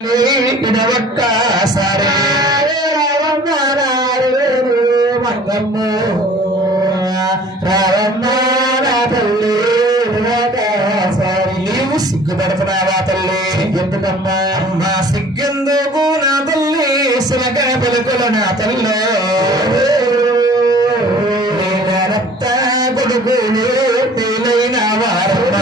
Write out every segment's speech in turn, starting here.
ఇడవక్కసారి మంగమ్మ రావమ్మ తల్లి నీవు సిగ్గుపడుతున్నావా తల్లి? ఎందుకమ్మా? అమ్మా సిగ్గెందుకు నా తల్లి? శిలక పలుకుల నా తల్లి రక్త కొడుకులు తేలైన వారమ్మ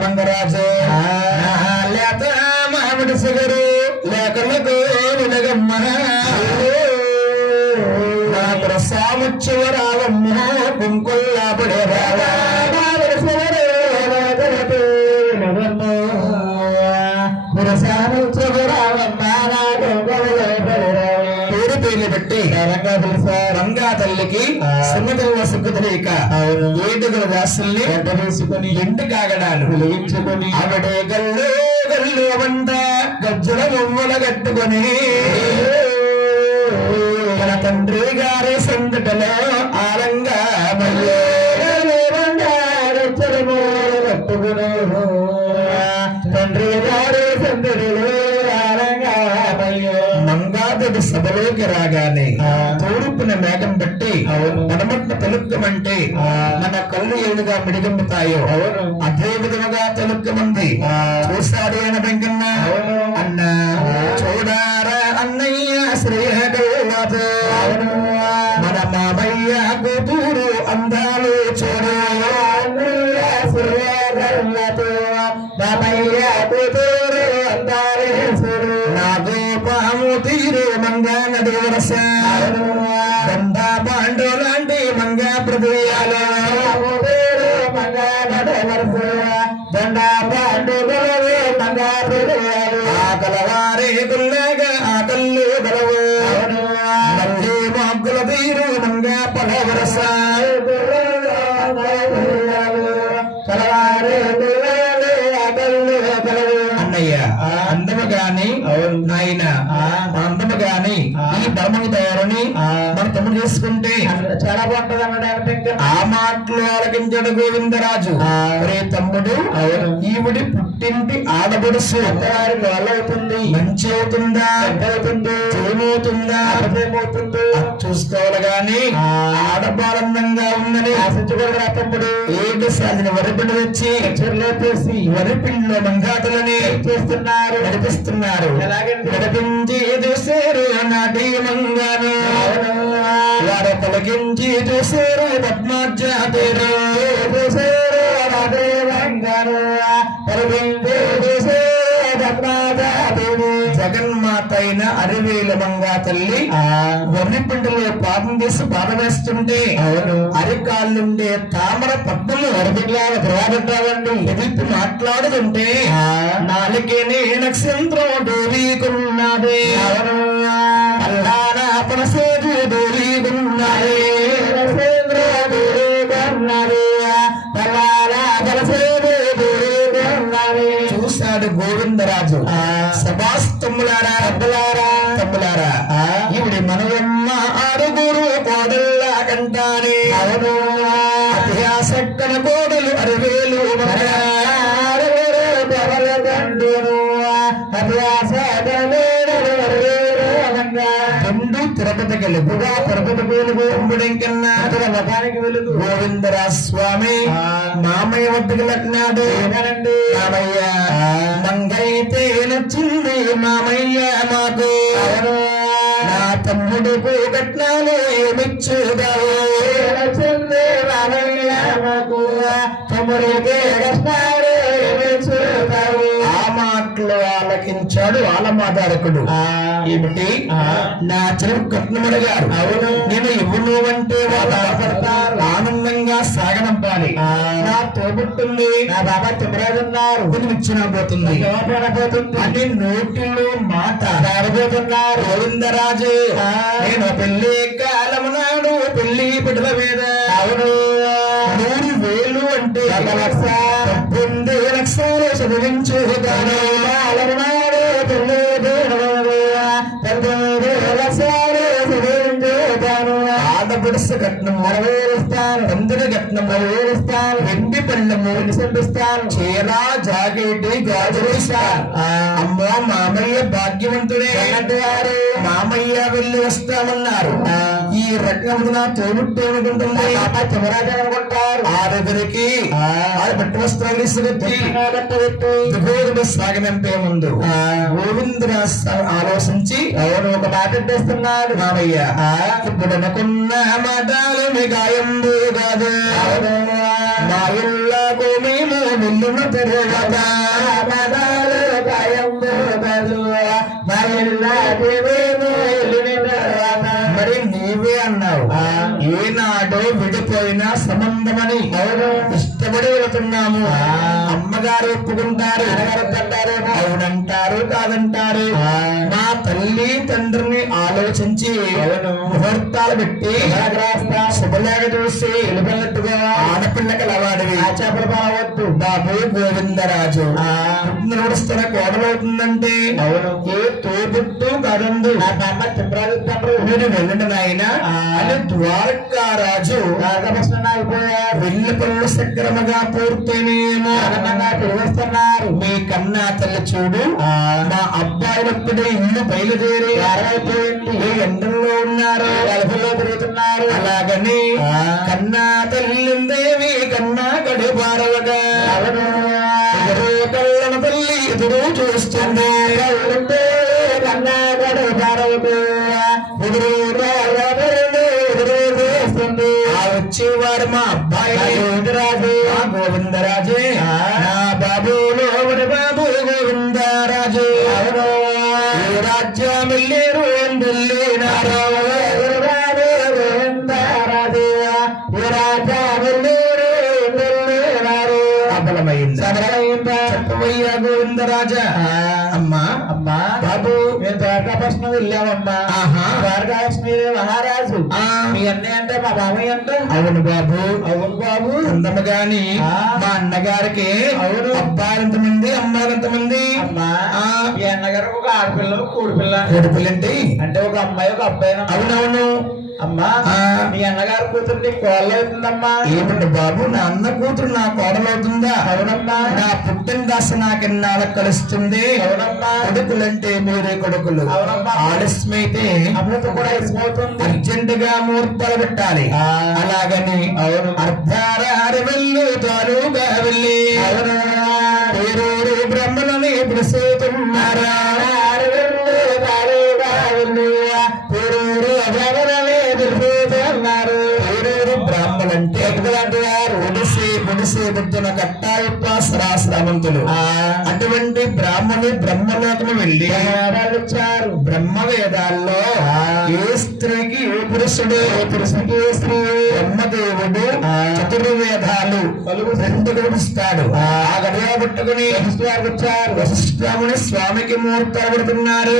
మంగరాజు లేత మామిడి సిగరు లేకలకు వినగమ్మ సాముచ్చవరావమ్మ కుంకుల్లా పడే పెట్టి రంగా తల్లికి సున్నతల సుఖ తెలియక ఏడుగుల దాసుల్ని వెంట వేసుకుని ఎండు కాగడాలు వెలిగించుకొని ఆవిడే గల్లు గల్లు వంట గజ్జల బొమ్మల కట్టుకొని మన తండ్రి గారి సందటలో ఆరంగా కట్టుకుని తండ్రి గారి సందడిలో మంగాదుడి సభలోకి రాగానే తూర్పున మేఘం బట్టి పడమట్ల తొలుక్కమంటే మన కళ్ళు ఏడుగా మిడిగమ్ముతాయో అదే విధముగా తొలుక్కమంది. చూసాడు ఆయన వెంకన్న అన్న చూడారా అన్నయ్య శ్రీహగోతో మన మామయ్య కూతురు అందాలు చూడు శ్రీహగోతో మామయ్య కూతురు అందాలు చూడు నాకు పాము తీరు మంగా నది వరస దండ పాండు లాంటి మంగా పృథ్వీయాలు దండ పాండు మంగా పృథ్వీయాలు ఆకలవారే గుల్లగా ఆకల్లు గలవు మళ్ళీ మొగ్గుల తీరు మంగా పల వరస అన్నయ్య అందము గాని నాయన అందము గాని ఈ ధర్మము తయారని మన తమ్ముడు చేసుకుంటే చాలా బాగుంటది అన్నాడు. ఆ మాటలు ఆలకించాడు గోవిందరాజు. రే తమ్ముడు, ఈవిడి పుట్టింటి ఆడబడుసు వారికి వల్ల అవుతుంది, మంచి అవుతుందా అవుతుంది, ఏమవుతుందా ఏమవుతుందో చూసుకోవాలి గాని ఆడబాలందంగా ఉందని ఆశించకూడదు. తమ్ముడు ఏడు సాధిన వరిపిండి తెచ్చి చెరువులేసి వరిపిండిలో మంగాతులని చేస్తున్నారు, నడిపిస్తున్నారు. నడిపించి చూసారు నాటి మంగాను, వారు తొలగించి చూసారు పద్మాజాతీరు చూసారు నాటి మంగాను, తొలగించి చూసారు పద్మాజాతీరు. జగన్మాత అయిన అరివేల మంగా తల్లి వరిపిండిలో పాదం తీసి పాదం వేస్తుంటే అరికాళ్ళుండే తామర పద్మలు వరదిగ్లాల ప్రవాదండి ఎదుటి మాట్లాడుతుంటే నాలుకేనే నక్షత్రం డోరీకున్నదే అల్లానా పనసేదు డోరీకున్నదే చూశాడు గోవిందరాజు. సభాస్తములారా పెద్దలారా తమ్ములారా, ఇవిడి మనవమ్మ ఆరుగురు కోడల్లా కంటానే అవును అతిహాసక్కన కోడలు అరివేలు తిరుపతి వెలుగుగా తిరుపతి వెలుగు అంబుడెంకన్నా మతానికి వెలుగు గోవిందరా స్వామి మామయ్య వద్దకు లగ్నాడు. మామయ్య మంగైతే నచ్చింది మామయ్య మాకు, నా తమ్ముడుకు కట్నాలు ఏమిచ్చుదావు నచ్చింది మామయ్య మాకు, తమ్ముడికి కట్నాలు ఏమిచ్చుదావు. ఆ మాటలు ఆలకించాడు ఆలమాదారకుడు. ఏమిటి నా చెరువు కట్నముడు గారు, అవును నేను ఇవ్వను అంటే వాళ్ళు ఆడపడతారు, ఆనందంగా సాగనంపాలి. నా తోబుట్టుంది నా బాబా తిమ్మరాజున్నారు ఇచ్చిన పోతుంది అని నోటిలో మాట ఆడబోతున్నారు. గోవిందరాజు నేను పెళ్లి కాలము నాడు పెళ్లి బిడ్డల మీద అవును 3,000 అంటే 1,00,000 చదివించుతాను. ఆడపడుసు కట్నం 60,000 ఇస్తాను. పందిరి కట్నం 10,000 ఇస్తాను. వెండి పళ్ళము ఇస్తాను. చీర జాకెట్ గాజులు ఇస్తాను. అమ్మో మామయ్య భాగ్యవంతుడే, మామయ్య వెళ్ళి వస్తామన్నారు. ఈ రకమున తోడుట్టు అనుకుంటుంది, అనుకుంటారు. ఆరుగురికి పట్టు వస్త్రాలు ఇసుకొచ్చి సాగనంపే ముందు గోవిందరాజు ఆలోచించి ఎవరు ఒక మాట పెట్టేస్తున్నాడు. మామయ్య ఇప్పుడు అనుకున్న మాటలు మీ గాయంబు కాదు, మా ఇళ్ళకు మేము నిల్లున తిరగదా. గాయంబు కాదు, మా ఇళ్ళకు మేము మరి నీవే అన్నావు. ఏనాడో విడిపోయిన సంబంధమని ఇష్టపడి వెళుతున్నాము. అమ్మగారు ఒప్పుకుంటారు, అవునంటారు కాదంటారు. మా తల్లి తండ్రిని ఆలోచించి ముహూర్తాలు పెట్టి శుభలేఖ చూసి ఎలుపెన్నట్టుగా ఆడపిల్లకి లవాడివి చేపలు బావద్దు బాబు గోవిందరాజు నడుస్తున్న కోడలవుతుందంటే అవును ఏ తోబుట్టు కదందు మీరు వెళ్ళండి నాయన అని ద్వారకారాజు వెళ్ళి పనులు సక్రమంగా పూర్తయినేమో తిరిగిస్తున్నారు. మీ కన్నా తల్లి చూడు, మా అబ్బాయిలు అప్పుడే ఇల్లు బయలుదేరి ఏ ఎండల్లో ఉన్నారు, గల్ఫలో తిరుగుతున్నారు. అలాగని కన్నా తల్లిందేవి కన్నా కడు బారవగా కళ్ళన తల్లి ఎదురు చూస్తుంది. కన్నా కడు బారవగా ఎదురు వచ్చేవారు మా అబ్బాయి గోవిందరాజు. గోవిందరాజే నా బాబు లోబడి బాబు గోవిందరాజు. ఏ రాజ్యం వెళ్ళారు వెళ్ళినారు గోవిందరాజు. ఏ రాజ్యం వెళ్ళారు వెళ్ళినారు. అబలమైంది చెప్పవయ్యా గోవిందరాజా. అమ్మా అమ్మా బాబు మేము ద్వారకాపట్నం వెళ్ళామమ్మా. ద్వారకాపట్నం మహారాజు మీ అన్నయ్య అంటే మా బాబాయ్ అంటే. అవును బాబు అవును బాబు అందము గాని మా అన్నగారికి అవును అబ్బాయిలు ఎంతమంది అమ్మాయిలు ఎంతమంది? అమ్మా మీ అన్నగారు ఒక ఆడపిల్ల కోడిపిల్ల. కోడిపిల్ల అంటే ఒక అమ్మాయి ఒక అబ్బాయి. అవునవును అమ్మా మీ అన్నగారు కూతురు నీ కోడలు అవుతుందమ్మా. ఏమండి బాబు నా అన్న కూతురు నా కోడలు అవుతుందా? అవునమ్మా. నా పుట్టిన దాస నాకెన్నాళ్ళకు కలుస్తుంది. అవునమ్మా. కొడుకులంటే మీరే కొడుకులు. అవునమ్మా. ఆలస్యమైతే అమృతం కూడా ఇష్టమవుతుంది. అర్జెంట్ గా ముహూర్తాలు పెట్టాలి. అలాగని అవును అర్ధారారు వెళ్ళు తారుగా వెళ్ళి అవును పేరూరు బ్రహ్మలని పిలుస్తున్నారా. బ్రాహ్మణులంటే బుద్ధుల కట్టాయత్రాశ్రామంతులు. అటువంటి బ్రాహ్మణులు బ్రహ్మలోకము వెళ్ళి వచ్చారు. బ్రహ్మ వేదాల్లో ఏ స్త్రీకి ఏ పురుషుడు, ఏ పురుషుడికి ఏ స్త్రీ, బ్రహ్మదేవుడు చతుర్వేదాలు రెండు కల్పిస్తాడు. ఆ గడియ పట్టుకుని వచ్చారు. వశిష్ఠముని స్వామికి ముహూర్తాలు పెడుతున్నారు.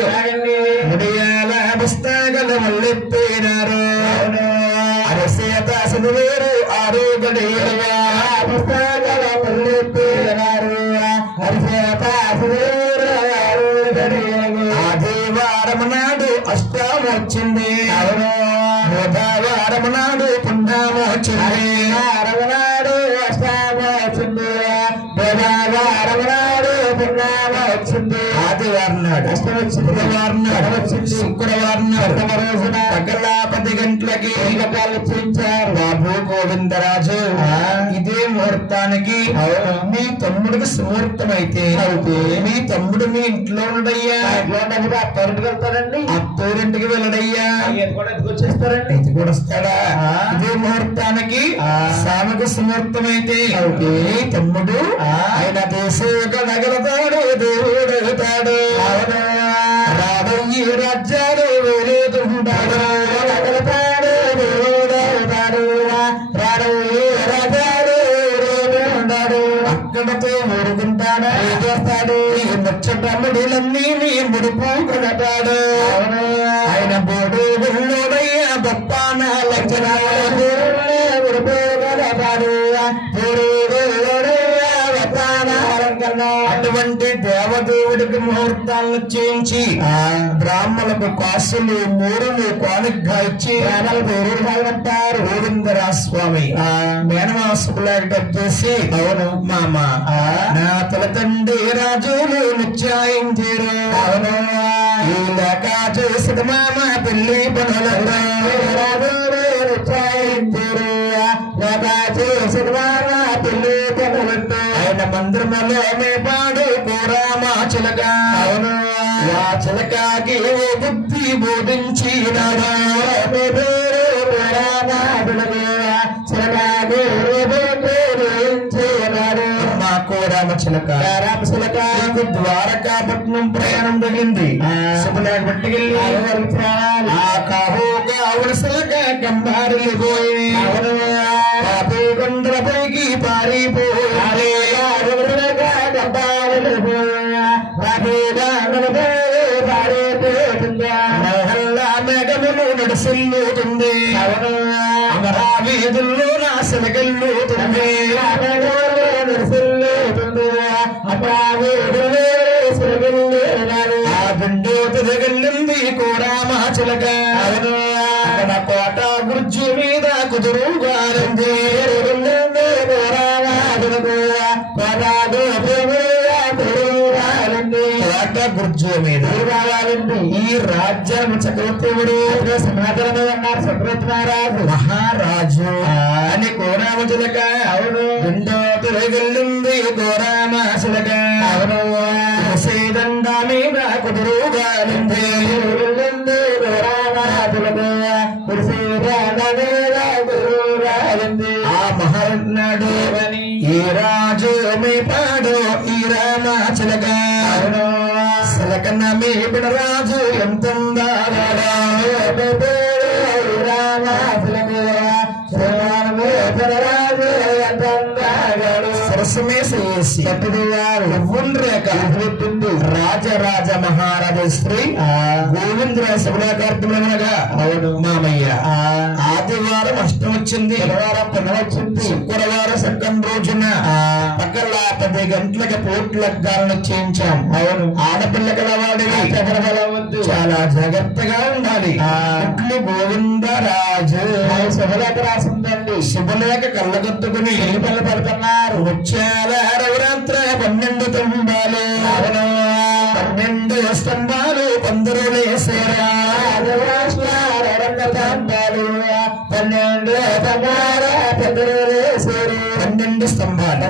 ముడియాల పుస్తకాలు మళ్ళెప్పినారు. అరసేత వేరు ఆరు గడియలుగా పుస్తకాల మళ్ళెప్పినారు. అరసేత ఆదివారం నాడు అష్టం వచ్చింది. బుధవారం నాడు పుణ్యం వచ్చింది. నాడు అష్టం వచ్చింది. బుధవారం నాడు పుణ్యం వచ్చింది. ఆదివారం నాడు అష్టం వచ్చింది. బుధవారం నాడు వచ్చింది. శుక్రవారం నాడు రోజున పగల 10 గంటలకి ఇచ్చారు. బాబు గోవిందరాజు ఇదే ముహూర్తానికి మీ తమ్ముడికి సుముహూర్తం అయితే మీ తమ్ముడు మీ ఇంట్లో ఉండయ్యా. అత్తోరింటికి వెళ్తాడండి. అత్తోరింటికి వెళ్ళడయ్యా. వచ్చేస్తారండి. ఇది కూడా వస్తాడా? ఇదే ముహూర్తానికి సామకు సుముహూర్తం అయితే మీ తమ్ముడు ఆయన దేశంగా నగలతాడు, దేవుడు అవుతాడు. రాబోయే రాజ్యాలు వేరేదుంటాడు. నగలతాడు, దేవుడు అవుతాడు. రాబోయే రాజ్యాలు వేరేదుంటాడు. అక్కడతో ఊరుకుంటాడా, ఏం చేస్తాడు? ముచ్చటముడులన్నీ నీ ముడుపు కొడతాడు. ఆయన బోడు గుళ్ళోడయ్యా బొప్పాన లక్షణాలు ముడుపు కొడతాడు. అటువంటి దేవదేవుడికి 9 ముహూర్తాలను చేయించి బ్రాహ్మణులకు కాసులు మూరులు కానుగ్గా ఇచ్చి అంటారు గోవిందరా స్వామి మేనమాసుకులాగా చేసి అవును మామ నా తలతండ్రి రాజులు నిశ్చయించారు అవును ఇలాక చేసిన మామ పెళ్లి పనులంతా ఆయన మందిరములో మే పాడు కోరామా చిలక అవును ఆ చిలకాకి బుద్ధి బోధించినారా రామ చిలక రామ చిలక ద్వారకాపట్నం ప్రయాణం జరిగింది శుభలాగా పట్టుకెళ్ళి వరుసలక కంబారులు పోయి కొండలపైకి పారిపోయి మేఘములు నడుసుల్లుతుంది అమరావేదుల్లో నా శనగల్లుతుంది తిరగలింది కోరామా చిలక కోట గుర్జు మీద కుదురుగా గుర్జు మీద ఈ రాజ్యం చక్రవర్తి సమాధానం అన్నారు చక్రవర్తి మహారాజు మహారాజు అని కోరామ చిలక అవును రెండో తిరగలింది కోరామ చిలక అవును దండ మీద కుదురుగా ఆ మహర్నాడు ఈ రాజు మీ పాడు ఈ రామ చిలక చిలకన్న మీ రాజు ఎంతందా రాజరాజ మహారాజ శ్రీ గోవిందరాజ సభాకార్యమనగా అవును మామయ్య ఆదివారం అష్టం వచ్చింది శనివారం పని వచ్చింది శుక్రవారం సక్కం రోజున పక్కల 10 గంటలకి పోట్లగ్గాలను చేయించాం అవును ఆడపిల్ల కలవాడివి చాలా జాగ్రత్తగా ఉండాలి ఇట్లు గోవిందరాజు శుభలేఖ రాసిందండి శుభలేఖ కళ్ళగొత్తుకుని ఎలుపల్లి పడుతున్నారు వచ్చేల రవిరాత్ర 12 తంబాలు 12 స్తంభాలు 11 లేసేరా 12 స్తంభాలు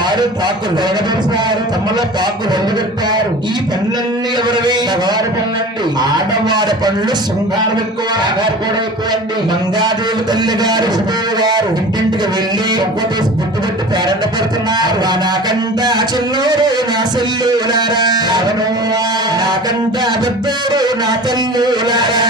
6 పాకులు తమ్మల పాకులు పెట్టారు ఈ పనులన్నీ ఎవరివి మగవారి పనులండి ఆడవారి పనులు శృంగారం ఎక్కువ ఆగారు కూడా ఎక్కువ అండి మంగాదేవి తల్లి గారు సుదేవి గారు ఇంటింటికి వెళ్ళి ఒక్కొక్కటి బుట్టు పెట్టి పేరంట పెడుతున్నారు నాకంట చిన్నోరు నా సెల్లులారా నాకంట పెద్దోరు నా తల్లులారా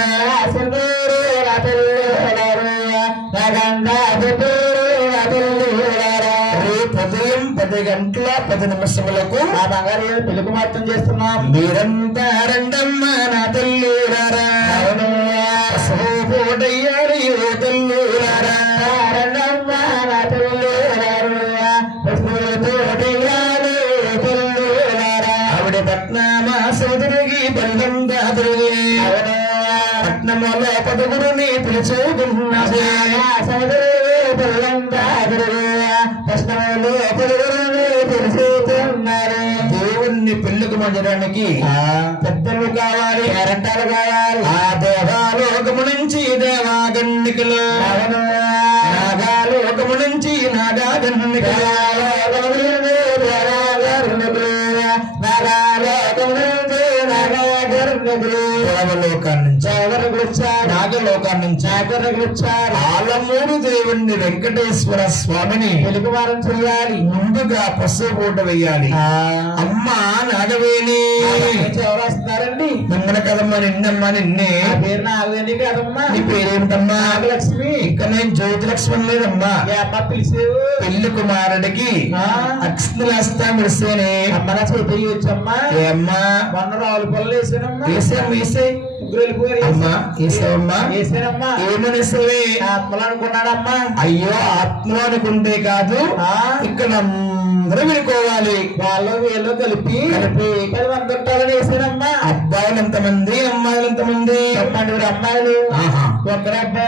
ఉదయం 10 గంటల 10 నిమిషములకు ఆ బంగారు పెళ్లికి మాత్రం చేస్తున్నాం మీరంతా రండమ్మ నా తల్లులారా పోటయ్యారు ఓ తల్లులారా రండమ్మ నా తల్లులారా ఆవిడ పట్నామా సోదరికి బంధంగా తిరిగి పట్నములో 10గురిని పిలుచుకున్నది సోదరి బలంగా తిరిగి దేవుణ్ణి పెళ్లికి మంచడానికి పెద్దలు కావాలి ఎరంటాలు కావాలి ఆ దేవాలోకము నుంచి దేవాగన్నికలు నాగాలోకము నుంచి నాగాగన్నికలు నాగలోకాన్ని నుంచి ఆలమూరు దేవుణ్ణి వెంకటేశ్వర స్వామిని వెలుగువారం చేయాలి ముందుగా పసుపు పూట వేయాలి అమ్మ నాగవేణి ఎవరు వస్తున్నారండి నిన్న కదమ్మా నిన్నమ్మా నిన్నే పేరు నాగవేణి కదమ్మా నీ పేరేమిటమ్మా నాగలక్ష్మి ఇంకా నేను జ్యోతిలక్ష్మి లేదమ్మా అమ్మ పిలిచేవు పెళ్లి కుమారుడికి అక్షరాస్తా పిలిస్తేనే అమ్మ నా చేతి వచ్చమ్మా ఏమ్మా మొన్న రావుల పనులు వేసానమ్మా వేసే ఆత్మలు అనుకున్నాడమ్మా అయ్యో ఆత్మలు అనుకుంటే కాదు ఇక్కడ అందరూ వినుకోవాలి. వాళ్ళు వీళ్ళు కలిపి 10 మంది ఉంటారని వేసానమ్మా. అబ్బాయిలు ఎంతమంది, అమ్మాయిలు ఎంతమంది? 12 అమ్మాయిలు, ఆహా. ఒక్కడే అబ్బాయి